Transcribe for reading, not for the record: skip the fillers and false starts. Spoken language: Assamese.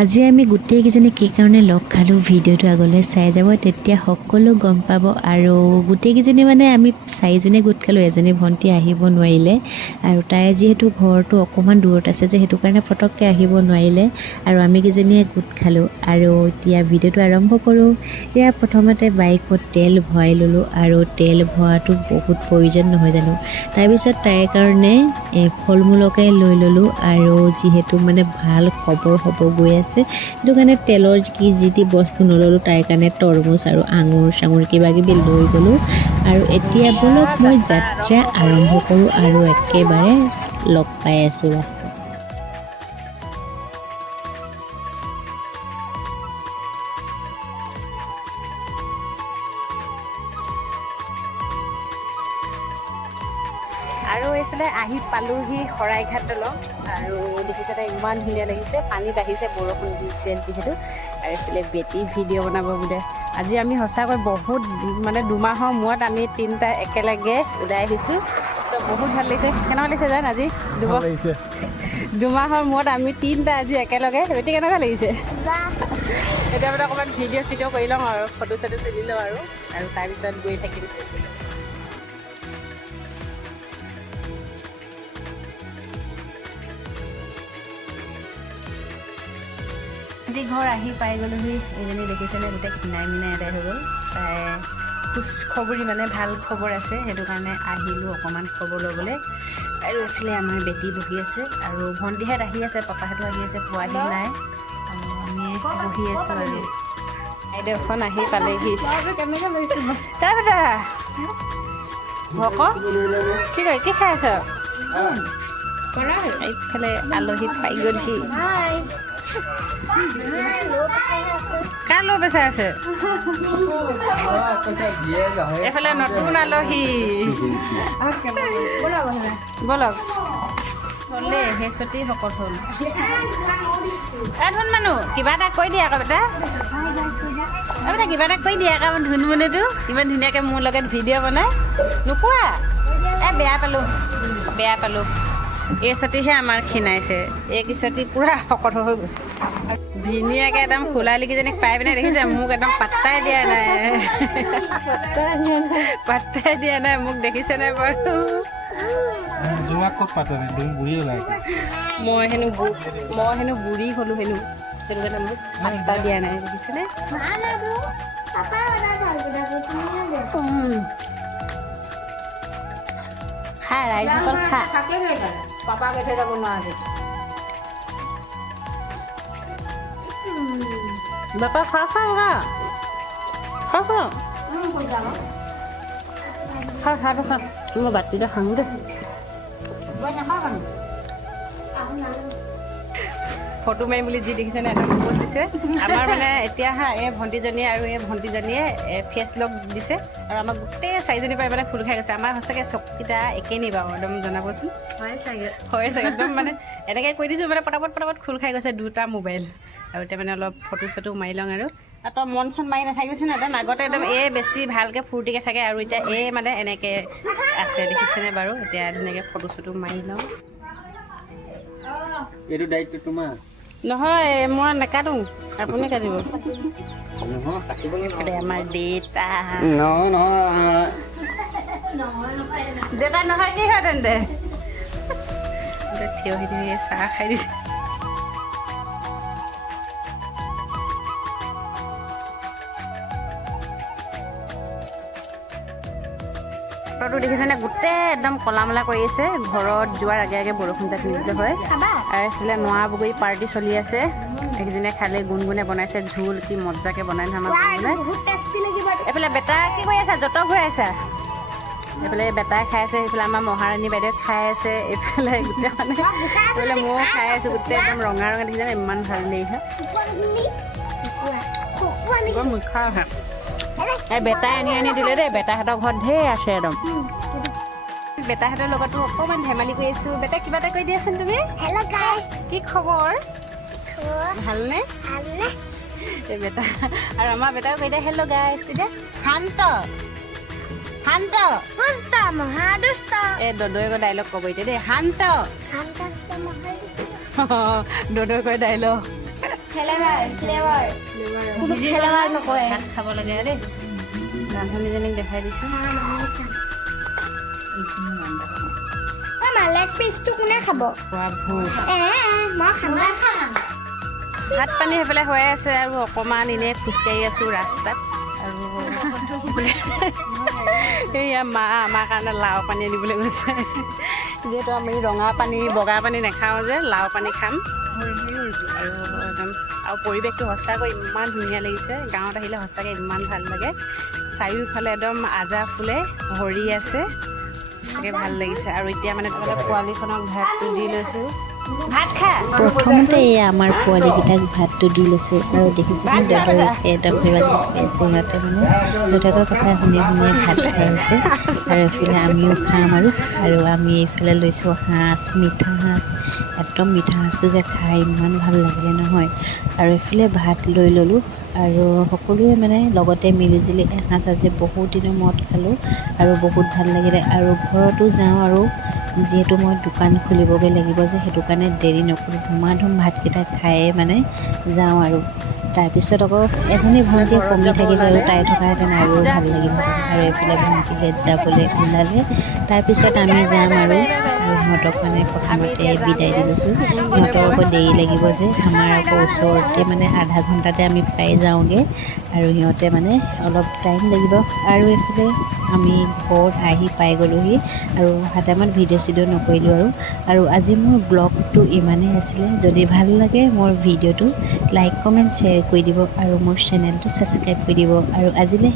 আজি আমি গোটেইকেইজনী কি কাৰণে লগ খালোঁ ভিডিঅ'টো আগলৈ চাই যাব, তেতিয়া সকলো গম পাব। আৰু গোটেইকেইজনী মানে আমি চাৰিজনীয়ে গোট খালোঁ, এজনী ভণ্টি আহিব নোৱাৰিলে আৰু তাই যিহেতু ঘৰটো অকণমান দূৰত আছে যে সেইটো কাৰণে পটককৈ আহিব নোৱাৰিলে আৰু আমি কেইজনীয়ে গোট খালোঁ। আৰু এতিয়া ভিডিঅ'টো আৰম্ভ কৰোঁ। এয়া প্ৰথমতে বাইকত তেল ভৰাই ল'লোঁ আৰু তেল ভৰোৱাটো বহুত প্ৰয়োজন নহয় জানো। তাৰপিছত তাইৰ কাৰণে ফল মূলকে লৈ ল'লোঁ আৰু যিহেতু মানে ভাল খবৰ হ'ব গৈ আছে সেইটো কাৰণে তেলৰ যি বস্তু নল'লোঁ, তাইৰ কাৰণে তৰমুজ আৰু আঙুৰ চাঙুৰ কিবা কিবি লৈ গ'লোঁ। আৰু এতিয়া ব'লক মই যাত্ৰা আৰম্ভ কৰোঁ আৰু একেবাৰে লগ পাই আছোঁ ৰাস্তাত। আৰু এইফালে আহি পালোহি শৰাইঘাট দলং। আৰু দেখিছে তাই ইমান ধুনীয়া লাগিছে, পানী বাঢ়িছে, বৰষুণ দিছে যিহেতু। আৰু এইফালে বেটি ভিডিঅ' বনাব বোলে। আজি আমি সঁচাকৈ বহুত মানে দুমাহৰ মূৰত আমি তিনিটা একেলগে ওলাই আহিছোঁ, তো বহুত ভাল লাগিছে। কেনেকুৱা লাগিছে জান আজি দুমাহৰ মূৰত আমি তিনিটা আজি একেলগে, বেটি কেনেকুৱা লাগিছে? এতিয়া মানে অকণমান ভিডিঅ' চিডিঅ' কৰি লওঁ আৰু ফটো চটো তুলি লওঁ আৰু তাৰপিছত গৈ থাকিম। ঘৰ আহি পাই গ'লোহি। এজনী দেখিছেনে গোটেই খিনাই মিনাই এদাই হৈ গ'ল। তাই খোজ খবৰি মানে ভাল খবৰ আছে, সেইটো কাৰণে আহিলোঁ অকণমান খবৰ ল'বলৈ। আৰু এইফালে আমাৰ বেটি বহি আছে আৰু ভণ্টিহঁত আহি আছে, পাপাহঁতো আহি আছে, পোৱাহি নাই। আমি বহি আছোঁ আৰু আইদেউখন আহি পালেহি। কি খাই আছ? এইফালে আলহী পাই গ'লহি। কাৰ লগ বেচাই আছে? এইফালে নতুন আলহী। বলক হ'লে হেঁচতি শকত হ'ল। ধুন মানুহ কিবা এটা কৈ দিয়ে আকৌ বেটা, কিবা এটা কৈ দিয়ে আকৌ ধুন মানুহটো ইমান ধুনীয়াকৈ মোৰ লগত ভিডিঅ' বনাই। নোকোৱা বেয়া পালোঁ। এই চটিহে আমাৰ ক্ষীণাইছে, এই কিচটি পূৰা শকত হৈ গৈছে। ধুনীয়াকৈ একদম খোলালিকেইজনীক পাই পিনে দেখিছে, মোক একদম পাত্তাই দিয়া নাই মোক দেখিছে নাই বাৰু? মই হেনো বুঢ়ী হ'লোঁ হেনো, সেইটো কাৰণে মোক পাত্তা দিয়া নাই, দেখিছেনে? খা ৰাইজসকল খা। পাপাকে থৈ যাব নোৱাৰে। বাপা খা মই বাতিটা খাওঁ দে। ফটো মাৰিম বুলি যি দেখিছে নে একদম পোষ্ট দিছে। আমাৰ মানে এতিয়া এই ভণ্টিজনীয়ে আৰু এই ভণ্টিজনীয়ে ফেচ লগ দিছে আৰু আমাক গোটেই চাৰিজনীৰ পৰা মানে ফুল খাই গৈছে। আমাৰ সঁচাকৈ চকুকেইটা একেই নি বাৰু? একদম জনাবচোন। হয় চাগে একদম মানে এনেকৈ কৈ দিছোঁ, মানে পটাপট খোল খাই গৈছে দুটা মোবাইল। আৰু এতিয়া মানে অলপ ফটো চটো মাৰি লওঁ আৰু তই মন চন মাৰি নাথাকিবিচোন। একদম আগতে একদম বেছি ভালকৈ ফূৰ্তিকৈ থাকে আৰু এতিয়া মানে এনেকৈ আছে, দেখিছেনে বাৰু? এতিয়া ধুনীয়াকৈ ফটো চটো মাৰি লওঁ। এইটো দায়িত্ব তোমাৰ নহয়, মই নাকাটো, আপুনি কাটিব। আমাৰ দেউতা নহয় কি হয় তেন্তে? থিয় হৈ চাহ খাই দিছে। বতৰটো দেখিছেনে গোটেই একদম ক'লা মলা কৰি আছে। ঘৰত যোৱাৰ আগে আগে বৰষুণ তাত নিদিলে হয়। আৰু এইফালে নৰা বগৰী পাৰ্টি চলি আছে। এইকেইজনীয়ে খালে গুণগুণে বনাইছে ঝোল, কি মজাকৈ বনাই নহয় আমাৰ গুণগুণে। এইফালে বেটা কি কৰি আছে? যত ঘূৰাই আছে। এইফালে বেটাই খাই আছে, সেইফালে আমাৰ মহাৰাণী বাইদেউ খাই আছে, এইফালে গোটেই মানে এইফালে ময়ো খাই আছোঁ। গোটেই একদম ৰঙা দেখিছেনে? ইমান ভাল লাগিছে। মুখা আহে এই বেটাই আনি দিলে দেই। বেটাহঁতৰ ঘৰত ঢেৰ আছে একদম। বেটাহঁতৰ লগতো অকণমান ধেমালি কৰি আছোঁ। বেটা কিবা এটা কৈ দিয়াচোন তুমি। হেল্ল' গাইছ, কি খবৰ? ভালনে? এই বেটা আৰু আমাৰ বেটাও কৈ দিয়ে হেল্ল' গাইছ। কৈ দিয়ে শান্ত মহাদুষ্ট। এই দদৈ কৈ ডাইলগ ক'ব এতিয়া দেই। শান্ত দদৈ কৈ ডাইলগ। ভাত খাব লাগে দেই ৰান্ধনীজনীক দেখাই দিছোঁ খোৱা ভোজ ভাত পানী সেইফালে হৈ আছে আৰু অকণমান এনেই খোজকাঢ়ি আছোঁ ৰাস্তাত আৰু এইয়া মা আমাৰ কাৰণে লাও পানী আনিবলৈ গৈছে যিহেতু আমি ৰঙা পানী বগা পানী নাখাওঁ যে লাও পানী খাম আৰু একদম আৰু পৰিৱেশটো সঁচাকৈ ইমান ধুনীয়া লাগিছে গাঁৱত আহিলে সঁচাকৈ ইমান ভাল লাগে চাৰিওফালে একদম আজা ফুলে ভৰি আছে সঁচাকৈ ভাল লাগিছে আৰু এতিয়া মানে পোৱালিখনক ভাতটো দি লৈছোঁ ভাত খা প্ৰথমতে এয়া আমাৰ পোৱালিকেইটাক ভাতটো দি লৈছোঁ আৰু দেখিছেনে দদৈ একদম ভৈবাজ আছে সিহঁতে মানে দেউতাকৰ কথা শুনি শুনিয়ে ভাত খাই আছে আৰু এইফালে আমিও খাম আৰু আমি এইফালে লৈছোঁ সাঁজ মিঠা সাঁজ একদম মিঠা সাঁজটো যে খাই ইমান ভাল লাগিলে নহয় আৰু এইফালে ভাত লৈ ল'লোঁ আৰু সকলোৱে মানে লগতে মিলিজুলি এসাঁজ আজি বহুত দিনৰ মূৰত খালোঁ আৰু বহুত ভাল লাগিলে আৰু ঘৰতো যাওঁ আৰু যিহেতু মই দোকান খুলিবগৈ লাগিব যে সেইটো কাৰণে দেৰি নকৰোঁ ধুমাধুম ভাতকেইটা খায়ে মানে যাওঁ আৰু তাৰপিছত আকৌ এজনী ভণ্টিয়ে কমি থাকিলে আৰু তাই থকাহেঁতেন আৰু ভাল লাগিলহেঁতেন আৰু এইফালে ভণ্টিহঁত যাবলৈ ওলালে তাৰপিছত আমি যাম আৰু সিহঁতক মানে প্ৰথমতে বিদায় দি লৈছোঁ সিহঁতৰ আকৌ দেৰি লাগিব যে আমাৰ আকৌ ওচৰতে মানে আধা ঘণ্টাতে আমি পাই যাওঁগৈ আৰু সিহঁতে মানে অলপ টাইম লাগিব আৰু এইফালে আমি ঘৰত আহি পাই গ'লোহি আৰু হাতেমান ভিডিঅ' চিডিঅ' নকৰিলোঁ আৰু আজি মোৰ ব্লগটো ইমানেই আছিলে যদি ভাল লাগে মোৰ ভিডিঅ'টো লাইক কমেণ্ট শ্বেয়াৰ কৰি দিব আৰু মোৰ চেনেলটো ছাবস্ক্ৰাইব কৰি দিব আৰু আজিলৈ